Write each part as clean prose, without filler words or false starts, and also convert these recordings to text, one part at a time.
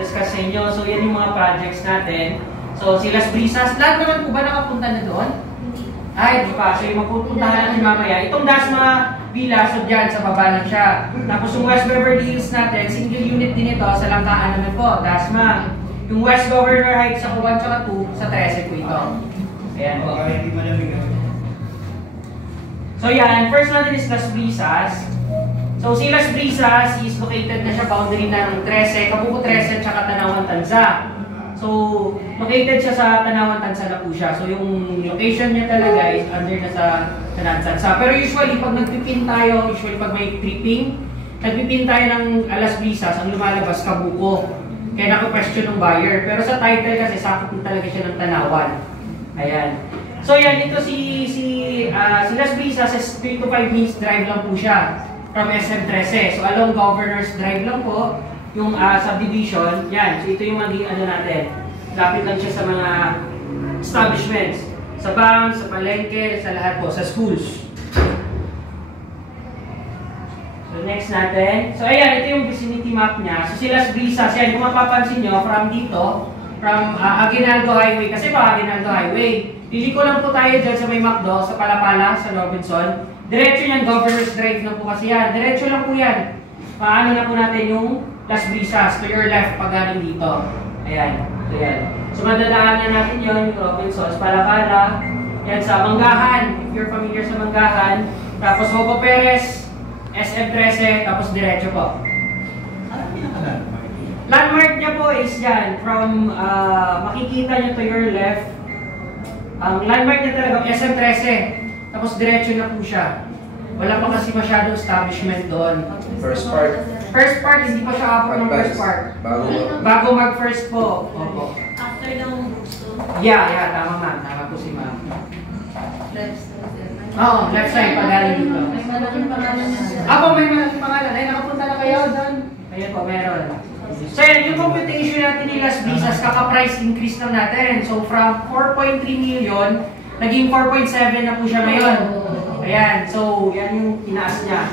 Discuss sa inyo. So, yan yung mga projects natin. So, si Las Brisas, lahat naman po ba nakapunta na doon? Ay, di pa. So, yung magpupuntahan natin mamaya. Itong Dasma Villa, so dyan, sa baba lang siya. Tapos yung West Beverly Hills natin, single unit din ito, sa Langkaan naman po, Dasma. Yung West Governor Heights sa 1 at 2, sa 13 po ito. Ayan po. So, yan. First natin is Las Brisas. So, si Las Brisas is located na siya boundary ng 13, Kabuko 13, tsaka Tanawan Tanza. So, located siya sa Tanawan Tanza na po siya. So, yung location niya talaga is under na sa Tanawan Tanza. Pero usually, pag nagpipin tayo, usually pag may tripping, nagpipin tayo ng Las Brisas, ang lumalabas Kabuko. Kaya naka-question ng buyer. Pero sa title kasi, sakot na talaga siya ng Tanawan. Ayan. So, yan. Ito si Las Brisas is 3 to 5 minutes drive lang po siya from SM13. So, along Governor's Drive lang po, yung subdivision. Yan. So, ito yung maging ano natin. Lapit lang siya sa mga establishments. Sa banks, sa palengke, sa lahat po, sa schools. So, next natin. So, ayan. Ito yung vicinity map niya. So, si Las Brisas. Yan. Kung mapapansin nyo, from dito, from Aguinaldo Highway. Kasi pa Aguinaldo Highway. Liliko lang po tayo dyan sa may McDo, sa Palapala, sa Robinson. Diretso yan, Governor's Drive lang po kasi yan. Diretso lang po yan. Paano na po natin yung Las Brisas to your left pag galing dito. Ayan. So, yan. So, madadaanan natin yun, yung Robinson, Palapala. Yan sa Manggahan, if you're familiar sa Manggahan. Tapos Hogo Perez, SM13, tapos diretso po. Landmark niya po is yan. From, makikita niyo to your left. Ang landmark niya talaga, SM13. Tapos diretso na po siya. Wala pa kasi masyadong establishment doon. First part? First part, hindi pa siya upper ng first part. Bago mag-first po. Opo. After ng gusto? Yeah, tama ma'am. Tama po si ma'am. Left side. Oo, left side pa galing dito. May malaking pangalan na siya. Ako, may malaking pangalan. Ay, nakapunta na kayo doon. Ayun po, meron. So, yung computation natin ni Las Brisas, kaka-price increase lang natin. So, from 4.3 million, naging 4.7 na po siya ngayon. Ayan. So, yan yung tinaas niya.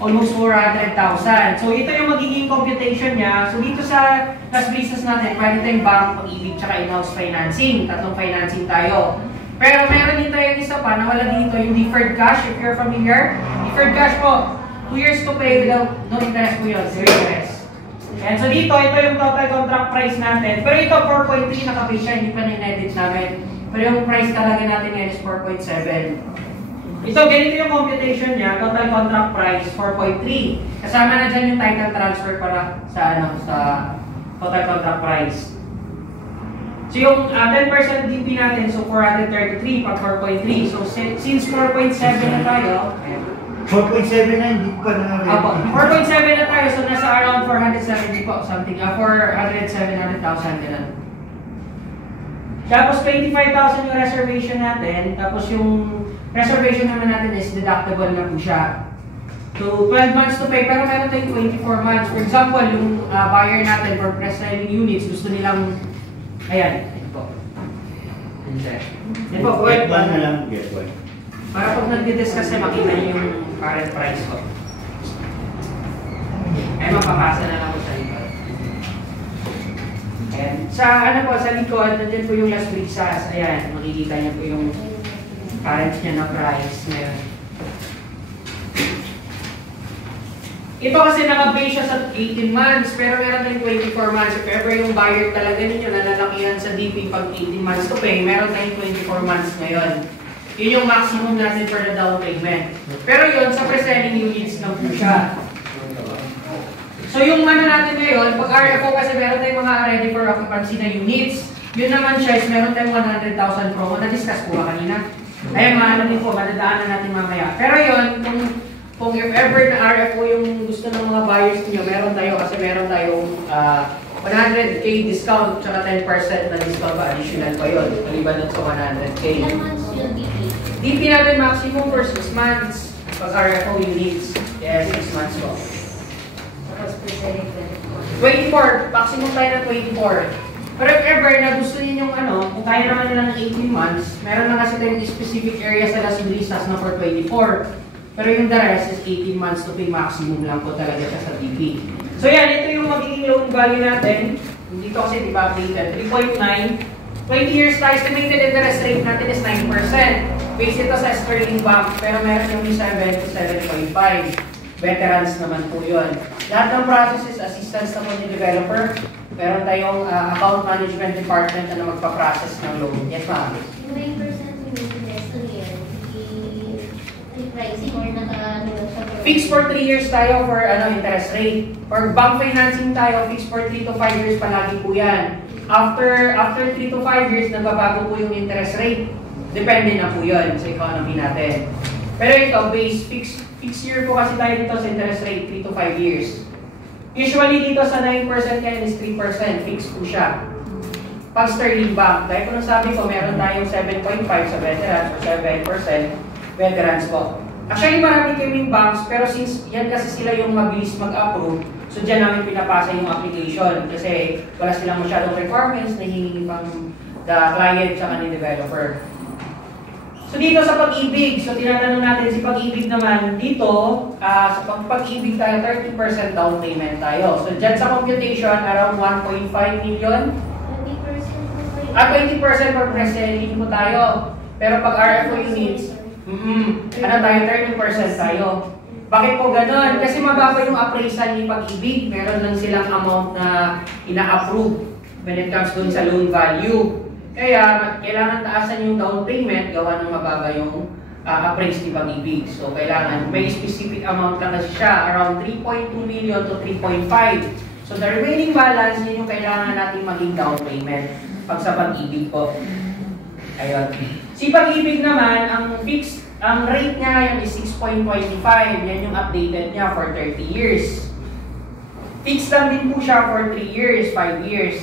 Almost 400,000. So, ito yung magiging computation niya. So, dito sa Las Brisas natin, pwede tayong bank, pag-ibig, tsaka in-house financing. Tatlong financing tayo. Pero meron din tayong isa pa na wala dito, yung deferred cash, if you're familiar. Deferred cash po, 2 years to pay without no interest po yun, 0 interest. And so dito, ito yung total contract price natin. Pero ito, 4.3 nakapay siya, hindi pa na-edit namin. Pero yung price talaga natin ngayon is 4.7. Ito, ganito yung computation niya. Total contract price, 4.3. Kasama na dyan yung title transfer para sa, sa total contract price. So yung 10% DP natin, so 433 pag 4.3. So since 4.7 na tayo, 4.7 na, hindi pa na. 4.7 na tayo, so nasa around 470 po, something, 400,000, 700,000 ganun. Tapos 25,000 yung reservation natin, tapos yung reservation naman natin is deductible na po siya. So 12 months to pay, pero meron tayong 24 months. For example, yung buyer natin for pre-selling units, gusto nilang, ayan, ito po. Ito po, Get one na lang, get one. Para pag nag-discuss na makita niyo yung current price ko. Ay, mapapasa na lang ko sa likod. Ayan. Sa ano po, sa likod, nandiyan po yung Las Brisas. Ayan, makikita niyo po yung current niya na price ngayon. Ito kasi naka-base siya sa 18 months, pero meron tayong 24 months. If ever yung buyer talaga ninyo na nalakihan sa DP pag 18 months to pay, meron tayong 24 months ngayon. Yun yung maximum natin for the down payment. Pero yun, sa pre-selling units lang po siya. So yung ano natin ngayon, pag RFO kasi meron tayong mga ready for occupancy na units, yun naman siya is meron tayong 100,000 promo. Na-discuss po ba kanina? Ayun, maano din po, madadaanan natin mamaya. Pero yun, kung if ever na RFO yung gusto ng mga buyers niyo, meron tayo kasi meron tayong 100k discount tsaka 10% na discount pa, additional pa yun. Maliban dun sa 100k. Ilan months yung DP? DP natin maximum for 6 months. Pag RFO units, yes, 6 months po. Tapos pre-selling 24. 24, maximum tayo na 24. Pero if ever na gusto niyo yung ano, kung kaya naman nila ng 18 months, meron na kasi tayong specific area sa Las Brisas na for 24. Pero yung the rest is 18 months to pay maximum lang po talaga siya sa DP. So yan, ito yung yung magiging loan value natin. Dito kasi di ba updated, 3.9. 20 years na estimated interest rate natin is 9%. Based ito sa Sterling Bank, pero meron yung 7 to 7.5. Veterans naman po yun. Lahat ng processes, assistance naman ni developer. Meron tayong account management department na magpa-process ng loan. Yes, ma'am. Yung 9% yung interest on year, pricing or Fixed for 3 years tayo for interest rate. For bank financing tayo, fixed for 3 to 5 years palagi po yan. After 3 to 5 years, nagbabago po yung interest rate. Depende na po yun sa economy natin. Pero ito, base, fixed year po kasi tayo dito sa interest rate, 3 to 5 years. Usually dito sa 9% kaya is 3%, fixed po siya. Pag Sterling Bank, dahil kung nasabi ko, meron tayong 7.5 sa veterans or 7% veterans po. Actually, marami kaming banks, pero since yan kasi sila yung mabilis mag-approve, so dyan namin pinapasa yung application kasi wala silang masyadong requirements na hihingi pang the client sa ni developer. So dito sa Pag-ibig, so tinatanong natin si Pag-ibig naman, dito sa Pag-ibig tayo, 30% down payment tayo. So dyan sa computation, around 1.5 million. 20% 20% for presenting po tayo. Pero pag RFO units, tayo, 30% tayo. Bakit po ganun? Kasi mababa yung appraisal ni Pag-ibig. Meron lang silang amount na ina-approve when it comes dun sa loan value. Kaya, kailangan taasan yung down payment, gawa ng mababa yung appraise ni Pag-ibig. So, kailangan, may specific amount ka kasi siya, around 3.2 million to 3.5. So, the remaining balance, yun yung kailangan natin maging down payment pag sa Pag-ibig po. Ayun. Si Pag-ibig naman, ang rate niya yan is 6.25. Yan yung updated niya for 30 years. Fixed lang din po siya for 3 years, 5 years.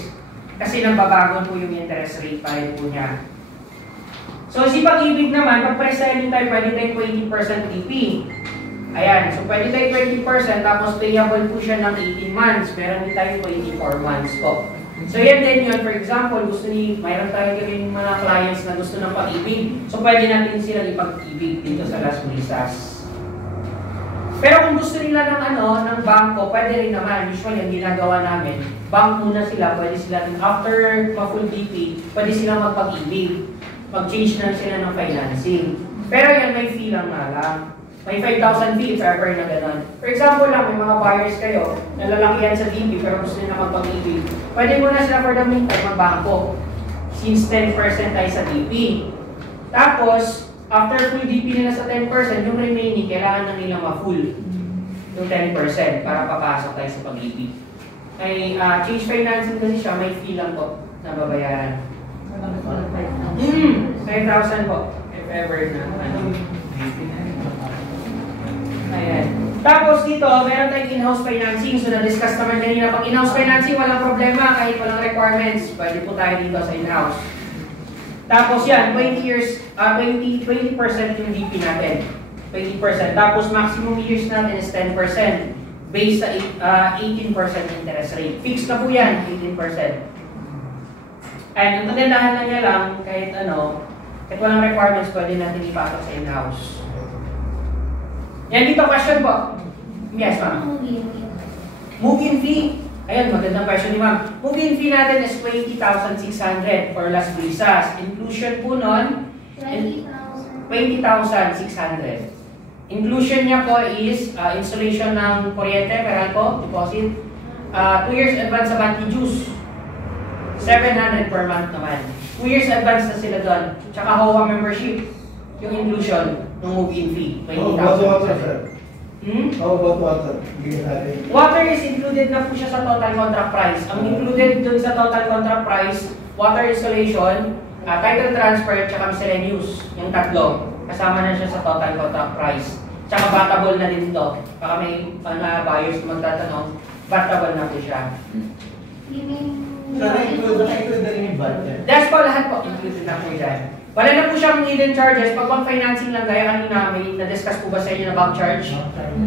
Kasi nagbabago po yung interest rate pa rin po niya. So si Pag-ibig naman, pag pre-selling tayo, pwede tayo 20% TP. Ayan, so pwede tayo 20% tapos payable po siya ng 18 months. Meron din tayo 24 months po. So yan din yun, for example, mayroon tayo rin mga clients na gusto ng Pag-ibig. So pwede natin sila ipag-ibig dito sa Las Brisas. Pero kung gusto nila ng bangko, pwede rin naman. Usually, ang ginagawa namin, bank muna sila, pwede sila rin, after ma-full DP, pwede sila magpag-ibig. Mag-change na sila ng financing. Pero yan, may fee lang na lang. May 5,000 fee if ever na gano'n. For example lang, may mga buyers kayo, nalalakihan sa DP pero gusto nila magpag-ibig. Pwede muna sila for the meantime magbangko. Since 10% tayo sa DP. Tapos, after full DP nila sa 10%, yung remaining, kailangan na nila ma-full. Yung 10% para papasok tayo sa Pag-ibig. May change financing kasi siya, may fee lang po na babayaran. 5,000 po, if ever na. Ayan. Tapos dito, meron tayong in-house financing. So, na-discuss naman kanina. Pag in-house financing, walang problema. Kahit walang requirements, pwede po tayo dito sa in-house. Tapos yan, 20% yung DP natin. 20%. Tapos maximum years natin is 10%. Based sa 18% interest rate. Fixed na po yan, 18%. And ang kagandahan na niya lang, kahit walang requirements, pwede natin ipasok sa in-house. Yan dito, question po. Yes, ma'am. Move-in fee. Ayan, magandang question ni ma'am. Move-in fee natin is 20,600 for Las Brisas. Inclusion po nun, 20,600. Inclusion niya po is installation ng kuryente, Meralco, deposit. 2 years advance sa monthly dues. 700 per month naman. 2 years advance na sila doon. Tsaka HOA membership. Yung inclusion ng move-in fee. 20,000. How about water? Water is included na po siya sa total contract price. Ang included dun sa total contract price, water installation, title transfer, tsaka miscellaneous. Yung tatlo. Kasama na siya sa total contract price. Tsaka battable na din ito. Baka may buyers na magtatanong, battable na po siya. So, na-include na rin yung budget? That's po, lahat po. Included na po yan. Wala na po siyang hidden charges. Pag bank financing lang, gaya kanina, may na-discuss po ba sa inyo na bank charge?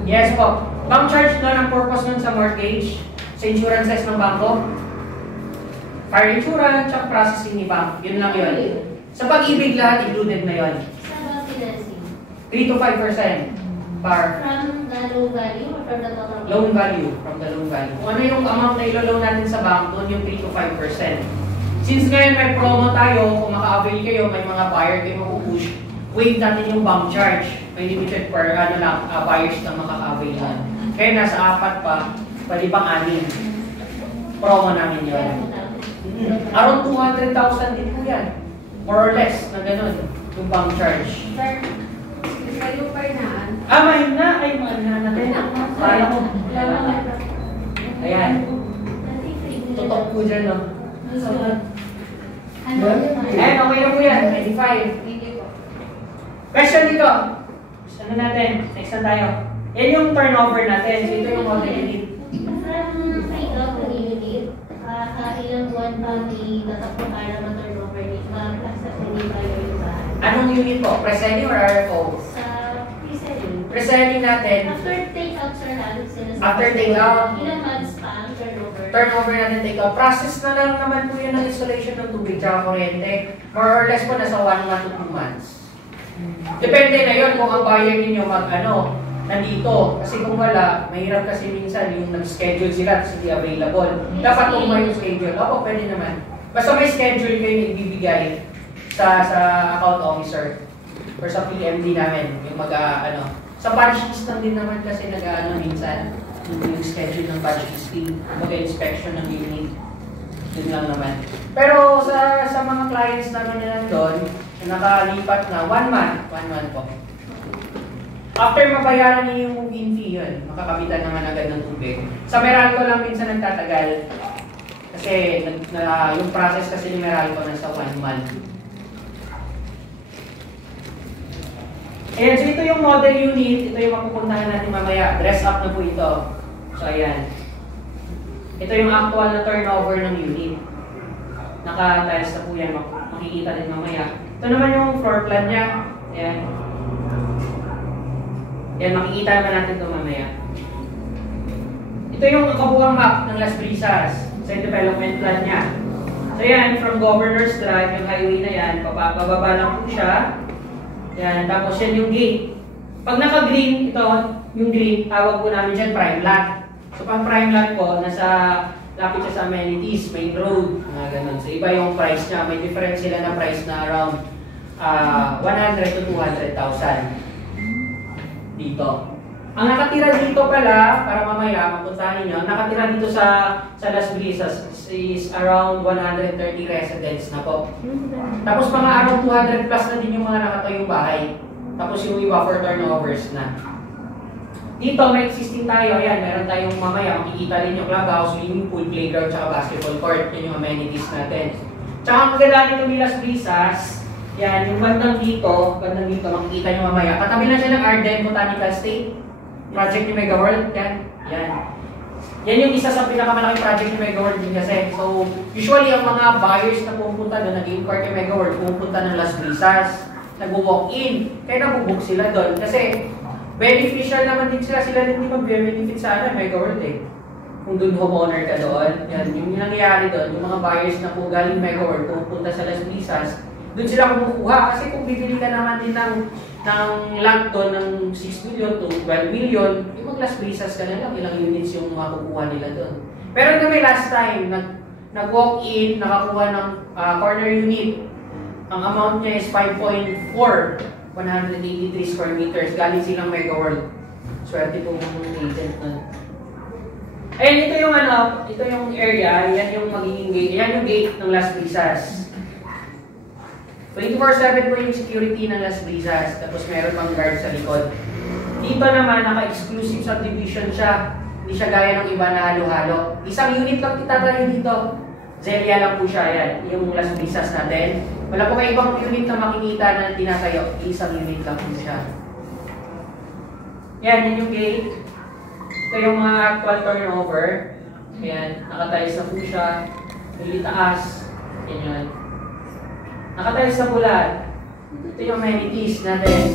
Yes po. Bank charge na ang purpose nun sa mortgage, sa insurances ng bangko. Fire insurance, tsaka processing ni bank. Yun lang yun. Sa Pag-ibig lahat, included na yun. Sa financing? 3 to 5%. bar. From the low value or from the total? Loan value, from the loan value. Kung ano yung amount na ilo-loan natin sa bank, doon yung 3 to 5%. Since ngayon may promo tayo, kung maka-avail kayo, may mga buyer kayo mapupush, waive natin yung bank charge. May limited per buyers na makaka-avail na. Kaya nasa 4 pa, pwede pang 6. Promo namin yun. Around 200,000 din po yan. More or less, na ganun, yung bank charge. Sir, kayo pa inaan. Mahina. Ay, mahina natin. Kaya ko. Ayan. Tutok po dyan, no? Ayan, okay na po yan. 95. Question dito. Ano natin? Next na tayo. Yan yung turnover natin. So, ito yung model unit. From take-out ng unit, ilang buwan pa may tatakbo para ma-turnover rate, plus sa hindi tayo yung bahay. Anong unit po? Pre-selling or RFO? Sa pre-selling. Pre-selling natin. After take-out, sir, halos sila sa After take-out. ilang months pa ang turnover? Turnover natin take-out. Process na lang naman po yun ng installation ng tubig tsaka kuryente. More or less po nasa 1 month to 2 months. Depende na yun kung ang buyer ninyo nandito. Kasi kung wala, mahirap kasi minsan yung nag-schedule sila kasi hindi available. Dapat kung may schedule, opo, pwede naman. Basta may schedule kayo na ibibigay sa account officer or sa PMD namin. Yung sa batch listing din naman kasi minsan yung schedule ng batch listing, mag-inspection ng unit. Yun lang naman. Pero sa mga clients namin na doon, nakalipat na 1 month. 1 month po. After mabayaran niyo yung move-in fee yun, makakapitan naman agad ng tubig. Sa Meralco lang minsan nagtatagal. Kasi yung process kasi ni Meralco nasa 1 month. Ayan, so ito yung model unit. Ito yung mapupuntahan natin mamaya. Dress up na po ito. So ayan. Ito yung actual na turnover ng unit. Naka-tiles na po yan. Makikita din mamaya. Ito naman yung floor plan niya. Ayan. Yan, makikita naman natin ito mamaya. Ito yung kabuuang map ng Las Brisas sa development plan niya. So yan, from Governor's Drive, yung highway na yan, bababa lang po siya. Yan, tapos yan yung gate. Pag naka-green, ito, yung green, tawag po namin dyan prime lot. So pang prime lot po, lapit siya sa amenities, main road, ganun. So iba yung price niya, may difference sila na price na around 100 to 200,000. Dito. Ang nakatira dito pala, para mamaya mapuntahan niyo, nakatira dito sa Las Brisas is around 130 residents na po. Tapos mga around 200 plus na din yung mga nakatayong bahay. Tapos yung iba for turnovers na. Dito may existing tayo, ayan, meron tayong mamaya, makikita rin yung clubhouse, swimming pool, playground, tsaka basketball court. Yun yung amenities natin. Tsaka ang maganda nito ni Las Brisas, yan, yung bandang dito, makikita nyo mamaya. Katabi na siya ng Arden Botanical State. Project ni Mega World, yan. Yan yung isa sa pinakamalaking project ni Mega World din kasi. So, usually ang mga buyers na pupunta doon, nag-inquire kay Mega World, pupunta ng Las Brisas, nag-walk-in, kaya nabubook sila doon. Kasi, beneficial naman din sila din di mag-benefit sa Mega World eh. Kung doon homeowner ka doon, yan, yung nangyayari doon, yung mga buyers na po galing Mega World, pupunta sa Las Brisas, doon sila kumukuha kasi kung bibili ka naman din ng land doon ng 6 million to 12 million, yung mag-Las Brisas ka na lang, ilang units yung makukuha nila doon. Pero kami last time, nag-walk-in, nakakuha ng corner unit. Ang amount niya is 5.4, 183 square meters. Galing silang Mega World. Swerte po yung agent nun. Ayan, ito yung area, yan yung magiging gate, yan yung gate ng Las Brisas. 24/7 po yung security ng Las Brisas, tapos meron pang guard sa likod. Dito naman, naka-exclusive subdivision siya. Hindi siya gaya ng iba na halo-halo. Isang unit lang itatayo dito. Zelia lang po siya, yan. Yung Las Brisas natin. Wala po kayo ibang unit na makikita na tinatayo. Isang unit lang po siya. Yan yung gate. Ito yung mga actual turnover. Yan, nakatiles na po siya. May taas. Yan yun. Nakatiles na pula. Ito yung amenities natin.